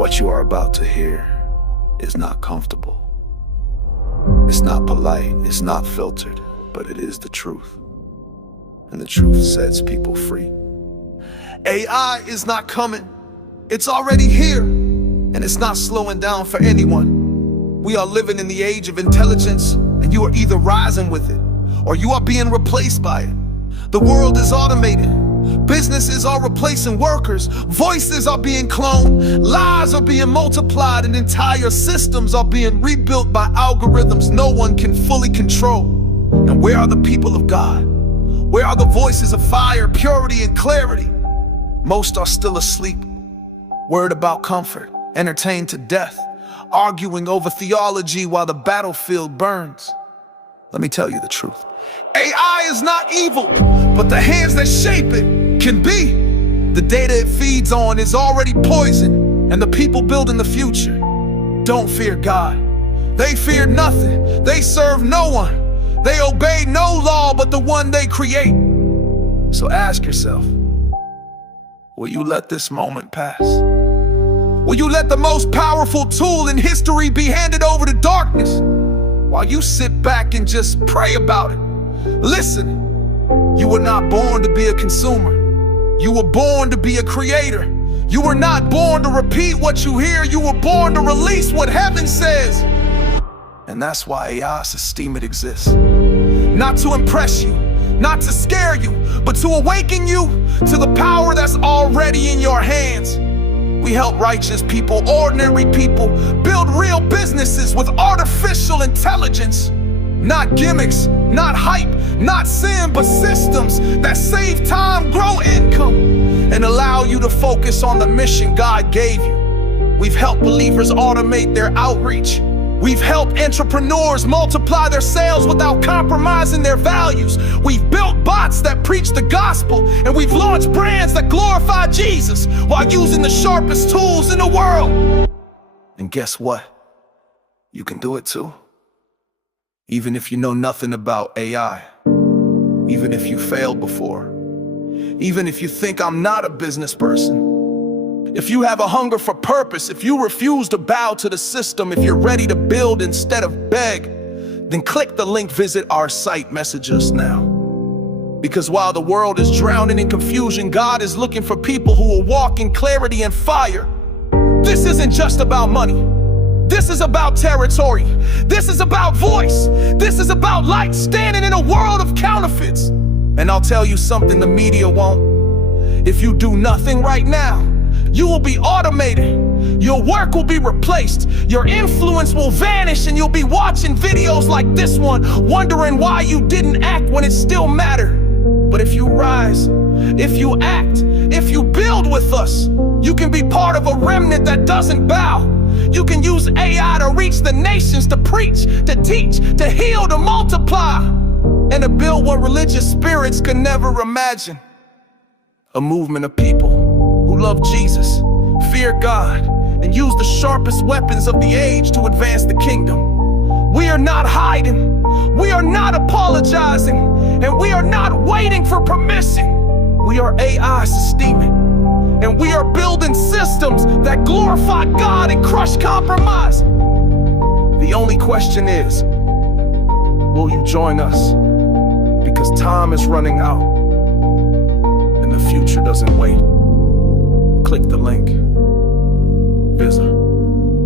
What you are about to hear is not comfortable. It's not polite, it's not filtered, but it is the truth. And the truth sets people free. AI is not coming. It's already here. And it's not slowing down for anyone. We are living in the age of intelligence, and you are either rising with it, or you are being replaced by it. The world is automated. Businesses are replacing workers. Voices are being cloned. Lies are being multiplied, and entire systems are being rebuilt by algorithms no one can fully control. And where are the people of God? Where are the voices of fire, purity, and clarity? Most are still asleep, worried about comfort, entertained to death, arguing over theology while the battlefield burns. Let me tell you the truth. AI is not evil, but the hands that shape it can be. The data it feeds on is already poison, and the people building the future don't fear God. They fear nothing. They serve no one. They obey no law but the one they create. So ask yourself, will you let this moment pass? Will you let the most powerful tool in history be handed over to darkness while you sit back and just pray about it? Listen, you were not born to be a consumer. You were born to be a creator. You were not born to repeat what you hear. You were born to release what heaven says. And that's why AI-Systeemit exists. Not to impress you, not to scare you, but to awaken you to the power that's already in your hands. We help righteous people, ordinary people, build real businesses with artificial intelligence. Not gimmicks, not hype, not sin, but systems that save time, grow income, and allow you to focus on the mission God gave you. We've helped believers automate their outreach. We've helped entrepreneurs multiply their sales without compromising their values. We've built bots that preach the gospel, and we've launched brands that glorify Jesus while using the sharpest tools in the world. And guess what? You can do it too. Even if you know nothing about AI, even if you failed before, even if you think I'm not a business person, if you have a hunger for purpose, if you refuse to bow to the system, if you're ready to build instead of beg, then click the link, visit our site, message us now. Because while the world is drowning in confusion, God is looking for people who will walk in clarity and fire. This isn't just about money. This is about territory. This is about voice. This is about light standing in a world of counterfeits. And I'll tell you something the media won't. If you do nothing right now, you will be automated. Your work will be replaced. Your influence will vanish, and you'll be watching videos like this one, wondering why you didn't act when it still mattered. But if you rise, if you act, if you build with us, you can be part of a remnant that doesn't bow. You can use AI to reach the nations, to preach, to teach, to heal, to multiply, and to build what religious spirits could never imagine. A movement of people who love Jesus, fear God, and use the sharpest weapons of the age to advance the kingdom. We are not hiding, we are not apologizing, and we are not waiting for permission. We are AI-Systeemit, and we are building systems that glorify God and crush compromise. The only question is, will you join us? Because time is running out, and the future doesn't wait. Click the link.